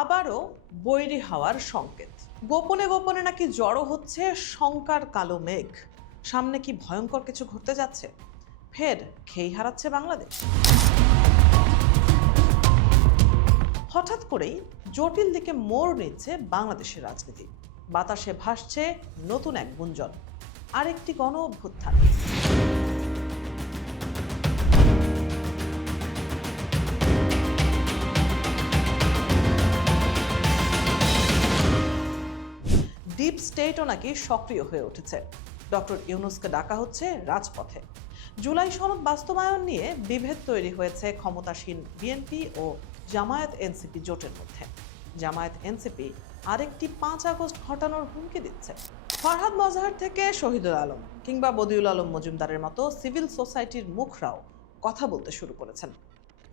আবারও বৈরী হওয়ার সংকেত। গোপনে গোপনে নাকি জড়ো হচ্ছে শঙ্কার কালো মেঘ। সামনে কি ভয়ঙ্কর কিছু ঘটতে যাচ্ছে? ফের খেই হারাচ্ছে বাংলাদেশ। হঠাৎ করেই জটিল দিকে মোড় নিচ্ছে বাংলাদেশের রাজনীতি। বাতাসে ভাসছে নতুন এক গুঞ্জন, আরেকটি গণ অভ্যুত্থান। ডিপ স্টেটও নাকি সক্রিয় হয়ে উঠেছে। ডক্টর ইউনূসকে ডাকা হচ্ছে রাজপথে। জুলাই সনদ বাস্তবায়ন নিয়ে বিভেদ তৈরি হয়েছে ক্ষমতাসীন বিএনপি ও জামায়াত এনসিপি জোটের মধ্যে। জামায়াত এনসিপি আরেকটি 5 আগস্ট ঘটানোর হুমকি দিচ্ছে। ফরহাদ মজহার থেকে শহীদুল আলম কিংবা বদিউল আলম মজুমদারের মতো সিভিল সোসাইটির মুখরাও কথা বলতে শুরু করেছেন।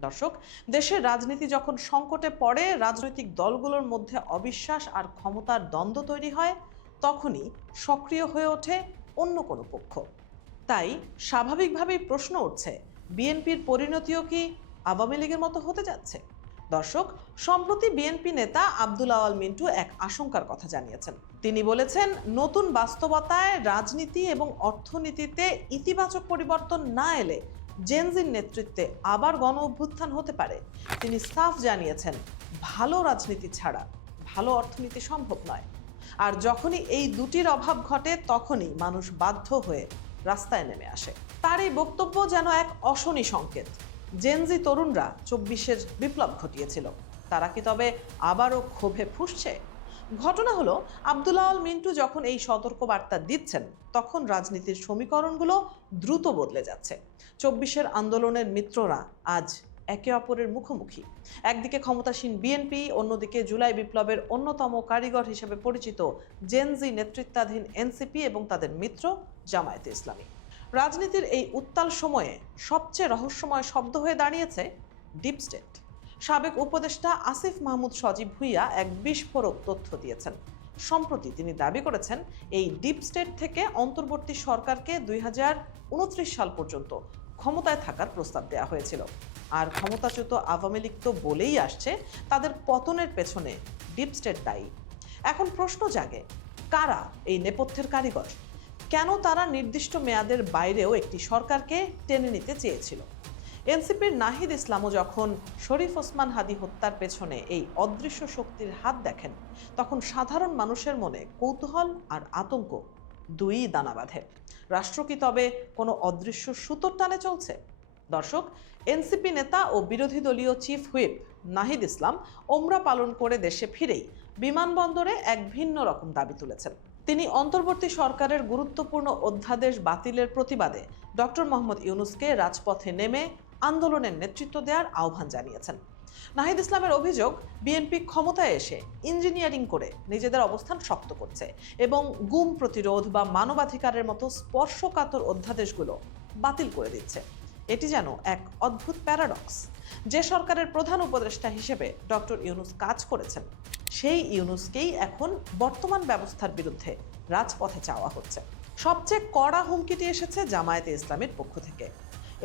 দর্শক, দেশের রাজনীতি যখন সংকটে পড়ে, রাজনৈতিক দলগুলোর মধ্যে অবিশ্বাস আর ক্ষমতার দ্বন্দ্ব তৈরি হয়, তখনই সক্রিয় হয়ে ওঠে অন্য কোনো পক্ষ। তাই স্বাভাবিকভাবেই প্রশ্ন উঠছে, বিএনপির পরিণতিও কি আওয়ামী লীগের মতো হতে যাচ্ছে? দর্শক, সম্প্রতি বিএনপি নেতা আব্দুল আওয়াল মিন্টু এক আশঙ্কার কথা জানিয়েছেন। তিনি বলেছেন, নতুন বাস্তবতায় রাজনীতি এবং অর্থনীতিতে ইতিবাচক পরিবর্তন না এলে জেনজির নেতৃত্বে আবার গণ অভ্যুত্থান হতে পারে। তিনি সাফ জানিয়েছেন, ভালো রাজনীতি ছাড়া ভালো অর্থনীতি সম্ভব নয়। আর যখনই এই দুটির অভাব ঘটে, তখনই মানুষ বাধ্য হয়ে রাস্তায় নেমে আসে। তার এই বক্তব্য যেন এক অশনি সংকেত। জেনজি তরুণরা 24-এর বিপ্লব ঘটিয়েছিল, তারা কি তবে আবারও ক্ষোভে ফুঁসছে? ঘটনা হলো, আব্দুল আওয়াল মিন্টু যখন এই সতর্ক বার্তা দিচ্ছেন, তখন রাজনীতির সমীকরণগুলো দ্রুত বদলে যাচ্ছে। 24-এর আন্দোলনের মিত্ররা আজ একে অপরের মুখোমুখি। একদিকে ক্ষমতাসীন বিএনপি, অন্যদিকে জুলাই বিপ্লবের অন্যতম কারিগর হিসেবে পরিচিত জেনজি নেতৃত্বাধীন এনসিপি এবং তাদের মিত্র জামায়াতে ইসলামী। রাজনীতির এই উত্তাল সময়ে সবচেয়ে রহস্যময় শব্দ হয়ে দাঁড়িয়েছে ডিপ স্টেট। সাবেক উপদেষ্টা আসিফ মাহমুদ সজীব ভুঁইয়া এক বিস্ফোরক তথ্য দিয়েছেন। সম্প্রতি তিনি দাবি করেছেন, এই ডিপ স্টেট থেকে অন্তর্বর্তী সরকারকে 2029 সাল পর্যন্ত ক্ষমতায় থাকার প্রস্তাব দেওয়া হয়েছিল। আর ক্ষমতাচ্যুত আওয়ামী লীগ তো বলেই আসছে, তাদের পতনের পেছনে ডিপ স্টেট দায়ী। এখন প্রশ্ন জাগে, কারা এই নেপথ্যের কারিগর? কেন তারা নির্দিষ্ট মেয়াদের বাইরেও একটি সরকারকে টেনে নিতে চেয়েছিল? এনসিপির নাহিদ ইসলামও যখন শরীফ ওসমান হাদি হত্যার পেছনে এই অদৃশ্য শক্তির হাত দেখেন, তখন সাধারণ মানুষের মনে কৌতূহল আর আতঙ্ক দুইই দানা বাঁধে। রাষ্ট্র কি তবে কোনো অদৃশ্য সুতোর টানে চলছে? দর্শক, এনসিপি নেতা ও বিরোধী দলীয় চিফ হুইপ নাহিদ ইসলাম ওমরা পালন করে দেশে ফিরেই বিমানবন্দরে এক ভিন্ন রকম দাবি তুলেছেন। তিনি অন্তর্বর্তী সরকারের গুরুত্বপূর্ণ অধ্যাদেশ বাতিলের প্রতিবাদে ডক্টর মোহাম্মদ ইউনূসকে রাজপথে নেমে আন্দোলনের নেতৃত্ব দেওয়ার আহ্বান জানিয়েছেন। নাহিদ ইসলামের অভিযোগ, বিএনপি ক্ষমতায় এসে ইঞ্জিনিয়ারিং করে নিজেদের অবস্থান শক্ত করছে এবং গুম প্রতিরোধ বা মানবাধিকারের মতো স্পর্শকাতর অধ্যাদেশগুলো বাতিল করে দিচ্ছে। এটি যেন এক অদ্ভুত প্যারাডক্স। যে সরকারের প্রধান উপদেষ্টা হিসেবে ডক্টর ইউনূস কাজ করেছেন, সেই ইউনূসকেই এখন বর্তমান ব্যবস্থার বিরুদ্ধে রাজপথে চাওয়া হচ্ছে। সবচেয়ে কড়া হুমকিটি এসেছে জামায়াতে ইসলামীর পক্ষ থেকে।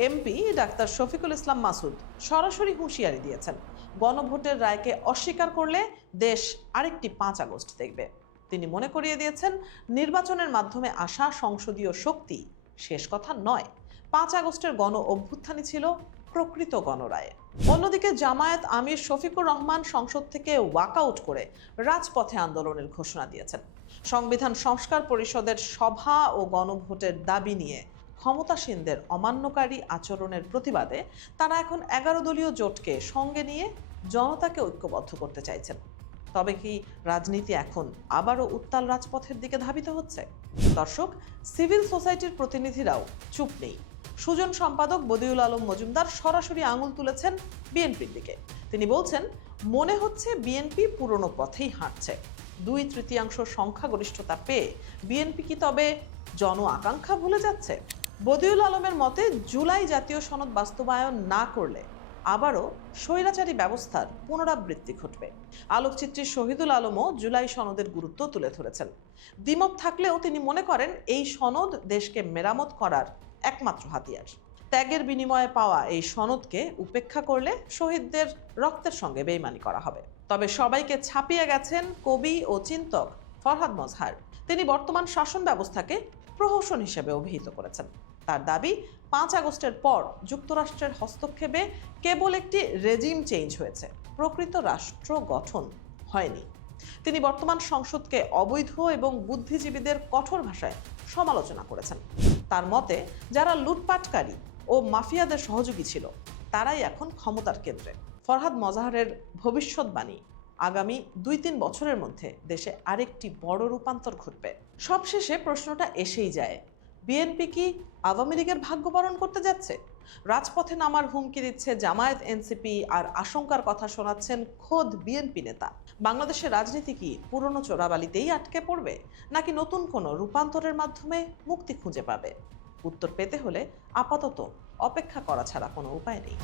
এমপি ডাক্তার শফিকুল ইসলাম মাসুদ সরাসরি হুঁশিয়ারি দিয়েছেন, গণভোটের রায়কে অস্বীকার করলে দেশ আরেকটি 5 আগস্ট দেখবে। তিনি মনে করিয়ে দিয়েছেন, নির্বাচনের মাধ্যমে আসা সংসদীয় শক্তি শেষ কথা নয়। 5 আগস্টের গণ অভ্যুত্থানই ছিল প্রকৃত গণরায়। অন্যদিকে জামায়াত আমির শফিকুর রহমান সংসদ থেকে ওয়াকআউট করে রাজপথে আন্দোলনের ঘোষণা দিয়েছেন। সংবিধান সংস্কার পরিষদের সভা ও গণভোটের দাবি নিয়ে ক্ষমতাসীনদের অমান্যকারী আচরণের প্রতিবাদে তারা এখন 11 দলীয় জোটকে সঙ্গে নিয়ে জনতাকে ঐক্যবদ্ধ করতে চাইছেন। তবে কি রাজনীতি এখন আবারও উত্তাল রাজপথের দিকে ধাবিত হচ্ছে? দর্শক, সিভিল সোসাইটির প্রতিনিধিরাও চুপ নেই। সুজন সম্পাদক বদিউল আলম মজুমদার সরাসরি আঙুল তুলেছেন বিএনপির দিকে। তিনি বলছেন, মনে হচ্ছে বিএনপি পুরনো পথেই হাঁটছে। 2/3 সংখ্যাগরিষ্ঠতা পেয়ে বিএনপি কি তবে জন আকাঙ্ক্ষা ভুলে যাচ্ছে? বদিউল আলমের মতে, জুলাই জাতীয় সনদ বাস্তবায়ন না করলে আবারও স্বৈরাচারী ব্যবস্থার পুনরাবৃত্তি ঘটবে। আলোকচিত্রী শহীদুল আলমও জুলাই সনদের গুরুত্ব তুলে ধরেছেন। দ্বিমত থাকলেও তিনি মনে করেন, এই সনদ দেশকে মেরামত করার একমাত্র হাতিয়ার। ত্যাগের বিনিময়ে পাওয়া এই সনদকে উপেক্ষা করলে শহীদদের রক্তের সঙ্গে বেইমানি করা হবে। তবে সবাইকে ছাপিয়ে গেছেন কবি ও চিন্তক ফরহাদ মজহার। তিনি বর্তমান শাসন ব্যবস্থাকে প্রহসন হিসেবে অভিহিত করেছেন। তার দাবি, 5 আগস্টের পর যুক্তরাষ্ট্রের হস্তক্ষেপে কেবল একটি রেজিম চেঞ্জ হয়েছে, প্রকৃত রাষ্ট্র গঠন হয়নি। তিনি বর্তমান সংসদকে অবৈধ এবং বুদ্ধিজীবীদের কঠোর ভাষায় সমালোচনা করেছেন। তার মতে, যারা লুটপাটকারী ও মাফিয়াদের সহযোগী ছিল তারাই এখন ক্ষমতার কেন্দ্রে। ফরহাদ মজহারের ভবিষ্যৎবাণী, আগামী 2-3 বছরের মধ্যে দেশে আরেকটি বড় রূপান্তর ঘটবে। সবশেষে প্রশ্নটা এসেই যায়, বিএনপি কি আওয়ামী লীগের ভাগ্য বরণ করতে যাচ্ছে? রাজপথে নামার হুমকি দিচ্ছে জামায়াত, এনসিপি, আর আশঙ্কার কথা শোনাচ্ছেন খোদ বিএনপি নেতা। বাংলাদেশের রাজনীতি কি পুরনো চোরাবালিতেই আটকে পড়বে, নাকি নতুন কোনো রূপান্তরের মাধ্যমে মুক্তি খুঁজে পাবে? উত্তর পেতে হলে আপাতত অপেক্ষা করা ছাড়া কোনো উপায় নেই।